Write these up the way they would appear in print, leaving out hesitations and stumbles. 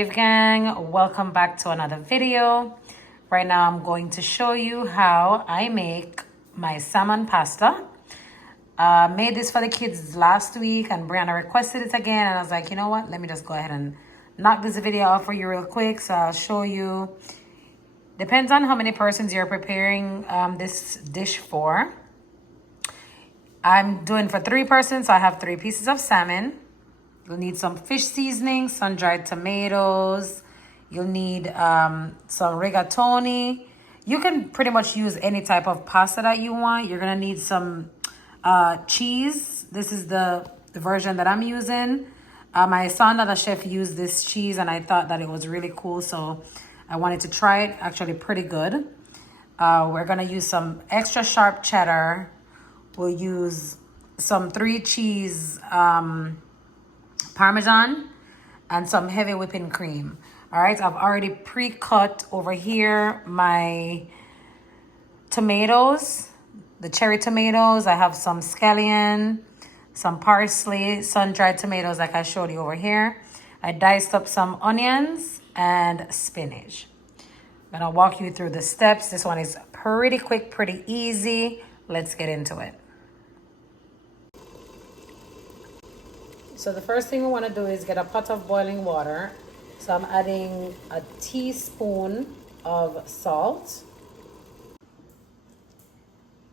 Flav gang, welcome back to another video. Right now I'm going to show you how I make my salmon pasta. Made this for the kids last week and Brianna requested it again, and I was like, you know what, let me just go ahead and knock this video off for you real quick. So I'll show you. Depends on how many persons you're preparing this dish for. I'm doing for 3 persons, so I have 3 pieces of salmon. You'll need some fish seasoning, sun-dried tomatoes. You'll need some rigatoni. You can pretty much use any type of pasta that you want. You're gonna need some cheese. This is the version that I'm using. My son, the chef, used this cheese and I thought that it was really cool, so I wanted to try it. Actually pretty good. We're gonna use some extra sharp cheddar. We'll use some 3 cheese Parmesan and some heavy whipping cream. All right, I've already pre-cut over here my tomatoes, the cherry tomatoes. I have some scallion, some parsley, sun-dried tomatoes like I showed you over here. I diced up some onions and spinach. I'm gonna walk you through the steps. This one is pretty quick, pretty easy. Let's get into it. So the first thing we want to do is get a pot of boiling water. So I'm adding a teaspoon of salt.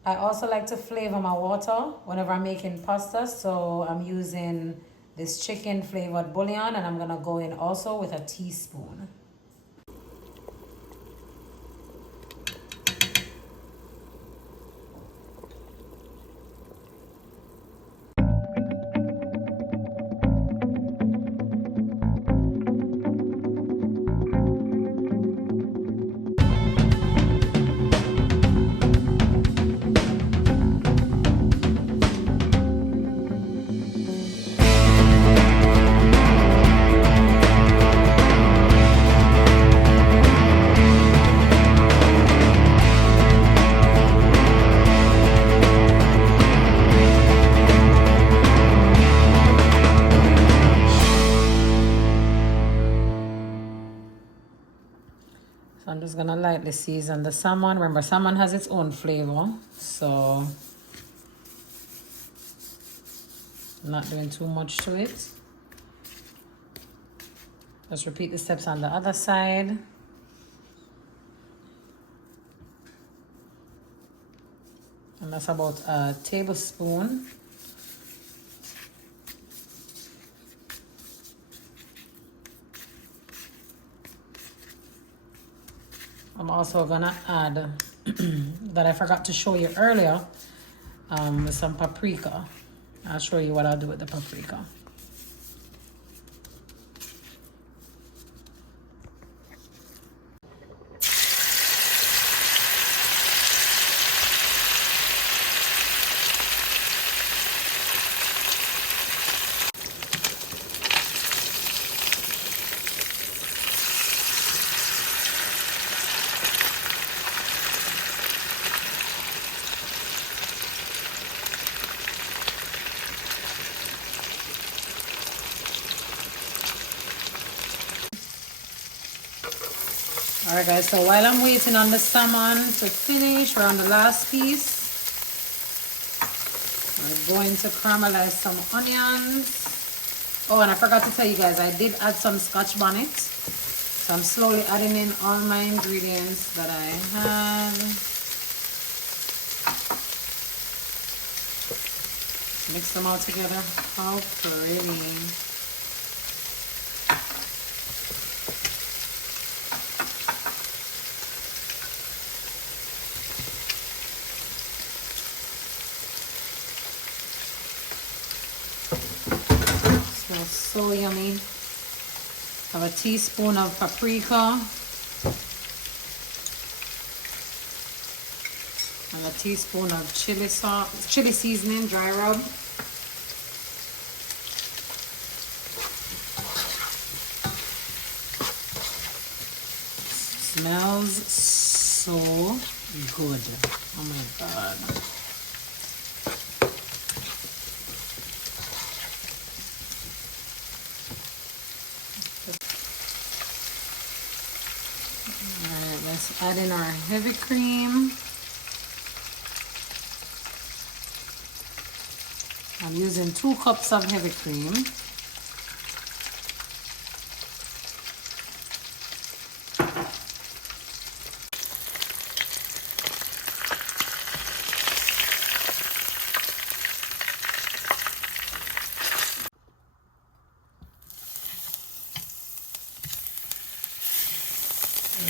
I also like to flavor my water whenever I'm making pasta. So I'm using this chicken flavored bouillon, and I'm gonna go in also with a teaspoon. So I'm just gonna lightly season the salmon. Remember, salmon has its own flavor, so I'm not doing too much to it. Just repeat the steps on the other side. And that's about a tablespoon. I'm also gonna add, that I forgot to show you earlier, some paprika. I'll show you what I'll do with the paprika. Alright guys, so while I'm waiting on the salmon to finish, we're on the last piece. We're going to caramelize some onions. Oh, and I forgot to tell you guys, I did add some Scotch bonnet. So I'm slowly adding in all my ingredients that I have. Mix them all together. How pretty. Smells so yummy. Have a teaspoon of paprika and a teaspoon of chili seasoning, dry rub. Smells so good. Oh my god. Alright, let's add in our heavy cream. I'm using 2 cups of heavy cream.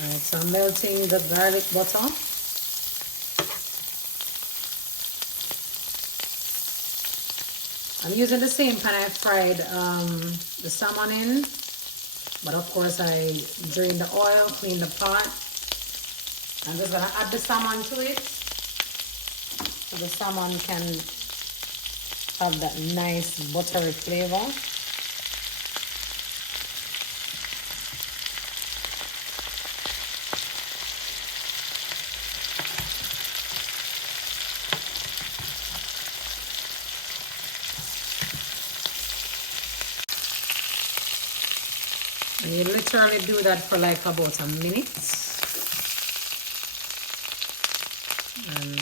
Alright, so I'm melting the garlic butter. I'm using the same pan I fried the salmon in, but of course I drained the oil, cleaned the pot. I'm just gonna add the salmon to it, so the salmon can have that nice buttery flavor. And you literally do that for like about a minute. And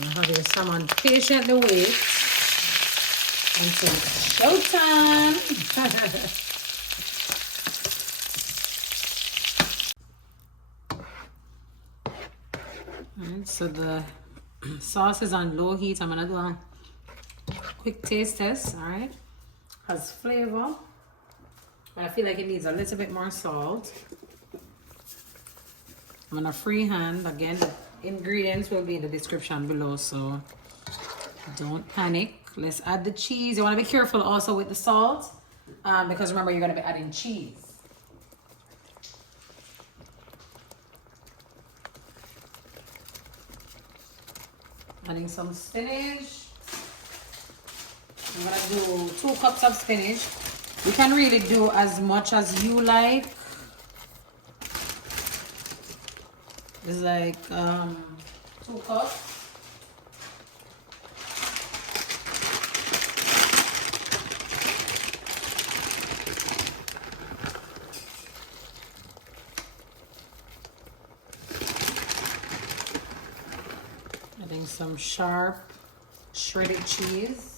you have your salmon patiently wait until it's showtime. Alright, so the sauce is on low heat. I'm gonna do a quick taste test. Alright, has flavor. But I feel like it needs a little bit more salt. I'm gonna freehand. Again, the ingredients will be in the description below, so don't panic. Let's add the cheese. You wanna be careful also with the salt, because remember you're gonna be adding cheese. Adding some spinach. I'm gonna do 2 cups of spinach. You can really do as much as you like. It's like 2 cups. Adding some sharp shredded cheese.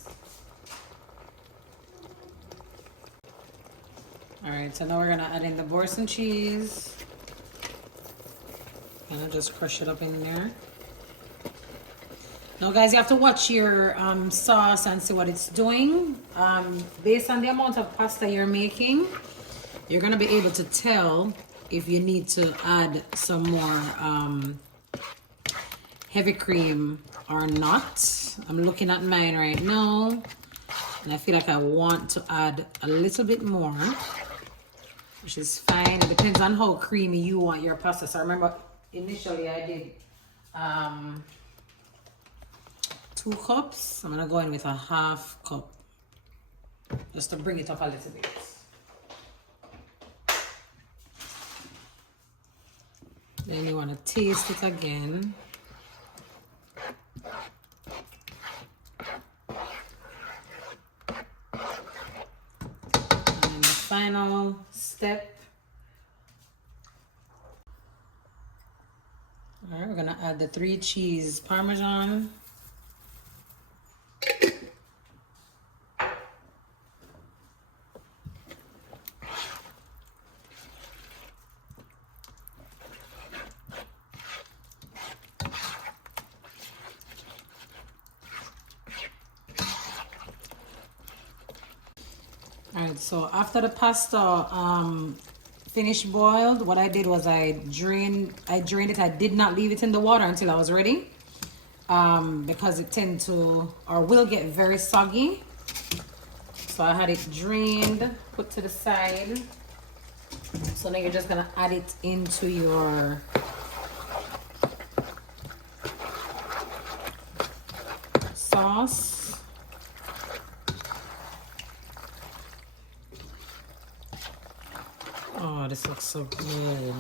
Alright, so now we're gonna add in the Boursin cheese. And I'll just crush it up in there. Now guys, you have to watch your sauce and see what it's doing. Based on the amount of pasta you're making, you're gonna be able to tell if you need to add some more heavy cream or not. I'm looking at mine right now, and I feel like I want to add a little bit more, which is fine. It depends on how creamy you want your pasta. So remember, initially I did 2 cups. I'm gonna go in with a 1/2 cup just to bring it up a little bit. Then you want to taste it again. And the final step. All right, we're gonna add the 3 cheese Parmesan. All right, so after the pasta finished boiled, what I did was I drained it. I did not leave it in the water until I was ready, because it tends to or will get very soggy. So I had it drained, put to the side. So now you're just gonna add it into your sauce. Oh, this looks so good.